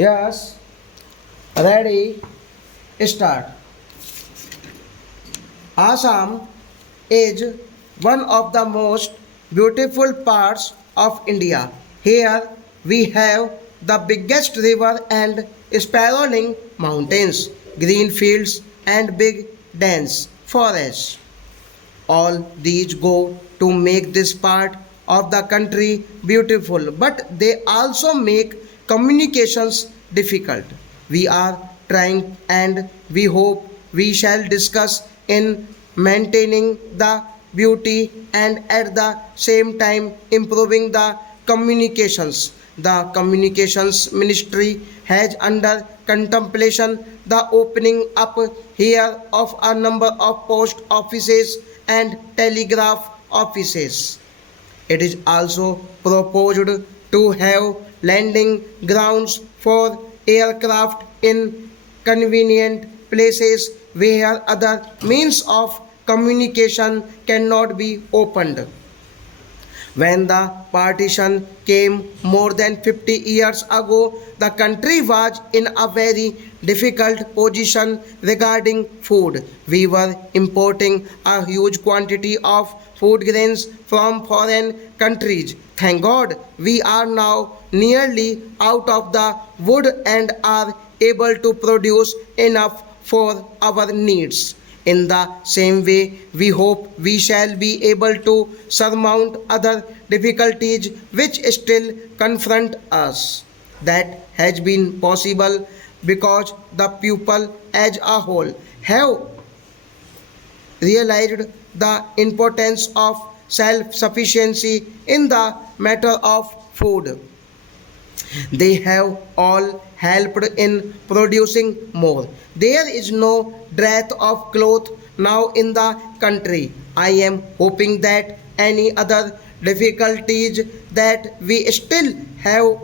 Yes, ready, start. Assam is one of the most beautiful parts of India. Here we have the biggest river and sprawling mountains, green fields and big dense forests. All these go to make this part of the country beautiful, but they also make communications difficult. We are trying and we hope we shall discuss in maintaining the beauty and at the same time improving the communications. The communications ministry has under contemplation the opening up here of a number of post offices and telegraph offices. It is also proposed to have landing grounds for aircraft in convenient places where other means of communication cannot be opened. When the partition came more than 50 years ago, the country was in a very difficult position regarding food. We were importing a huge quantity of food grains from foreign countries. Thank God we are now nearly out of the wood and are able to produce enough for our needs. In the same way, we hope we shall be able to surmount other difficulties which still confront us. That has been possible because the people as a whole have realized the importance of self sufficiency in the matter of food. They have all helped in producing more. There is no dearth of cloth now in the country. I am hoping that any other difficulties that we still have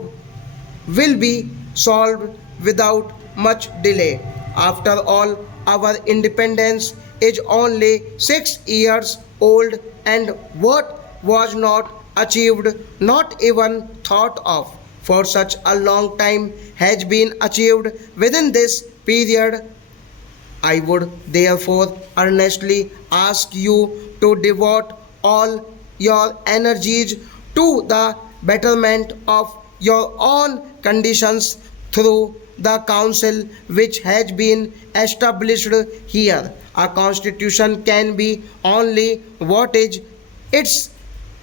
will be solved without much delay. After all, our independence is only 6 years old, and what was not achieved, not even thought of, for such a long time has been achieved within this period. I would therefore earnestly ask you to devote all your energies to the betterment of your own conditions through the council which has been established here. A constitution can be only what is its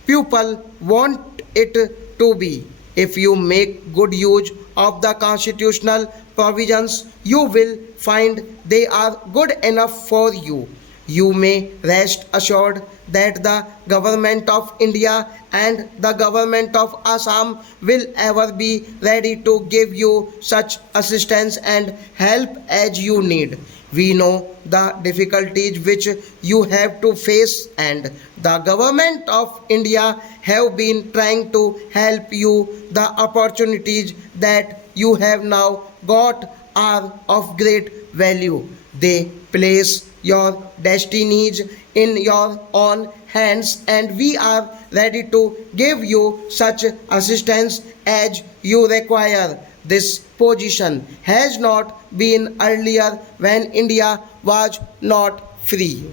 people want it to be. If you make good use of the constitutional provisions, you will find they are good enough for you. You may rest assured that the government of India and the government of Assam will ever be ready to give you such assistance and help as you need. We know the difficulties which you have to face, and the government of India have been trying to help you. The opportunities that you have now got are of great value. They place your destinies in your own hands, and we are ready to give you such assistance as you require. This position has not been earlier when India was not free.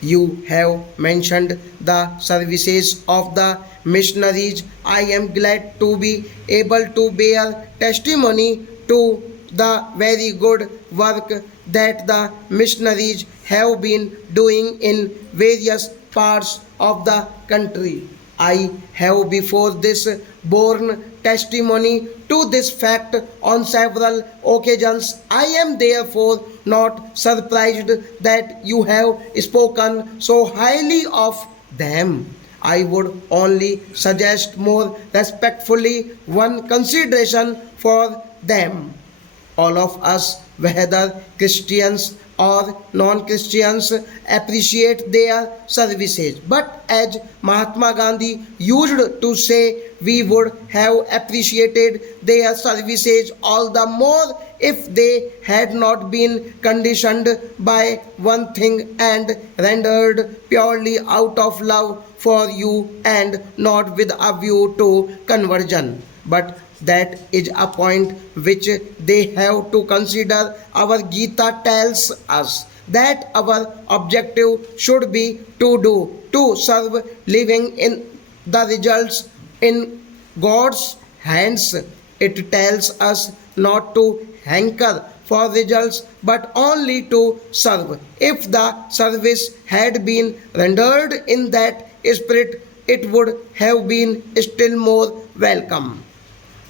You have mentioned the services of the missionaries. I am glad to be able to bear testimony to the very good work that the missionaries have been doing in various parts of the country. I have before this borne testimony to this fact on several occasions. I am therefore not surprised that you have spoken so highly of them. I would only suggest more respectfully one consideration for them. All of us, whether Christians or non-Christians, appreciate their services. But as Mahatma Gandhi used to say, we would have appreciated their services all the more if they had not been conditioned by one thing and rendered purely out of love for you and not with a view to conversion. but that is a point which they have to consider. Our Gita tells us that our objective should be to serve, living in the results in God's hands. It tells us not to hanker for results but only to serve. If the service had been rendered in that spirit, it would have been still more welcome.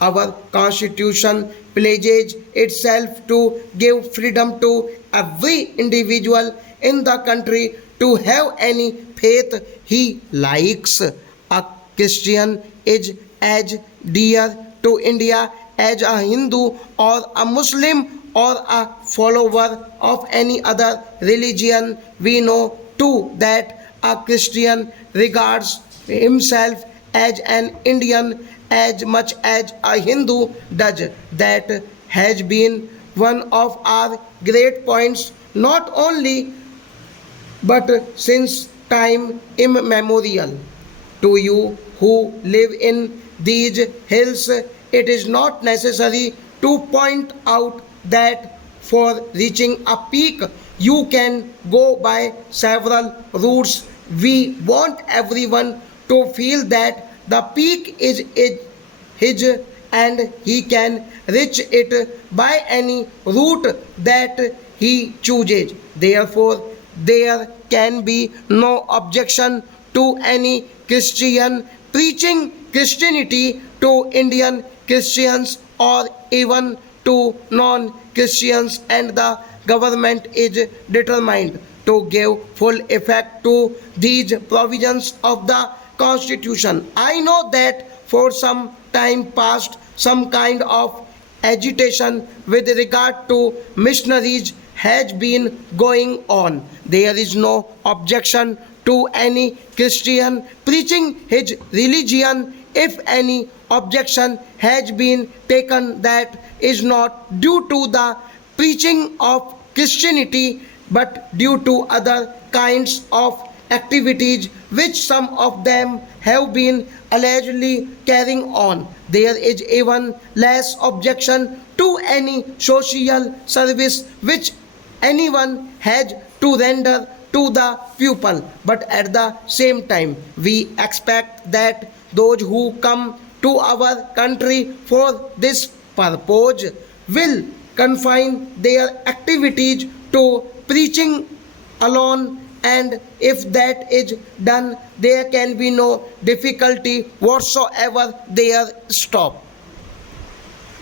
Our constitution pledges itself to give freedom to every individual in the country to have any faith he likes. A Christian is as dear to India as a Hindu or a Muslim or a follower of any other religion. We know too that a Christian regards himself as an Indian as much as a Hindu does. That has been one of our great points, not only but since time immemorial. To you who live in these hills, it is not necessary to point out that for reaching a peak, you can go by several routes. We want everyone to feel that the peak is his and he can reach it by any route that he chooses. Therefore, there can be no objection to any Christian preaching Christianity to Indian Christians or even to non Christians, and the government is determined to give full effect to these provisions of the Constitution. I know that for some time past, some kind of agitation with regard to missionaries has been going on. There is no objection to any Christian preaching his religion. If any objection has been taken, that is not due to the preaching of Christianity but due to other kinds of activities which some of them have been allegedly carrying on. There is even less objection to any social service which anyone has to render to the pupil. But at the same time, we expect that those who come to our country for this purpose will confine their activities to preaching alone, and if that is done, there can be no difficulty whatsoever there. Stop.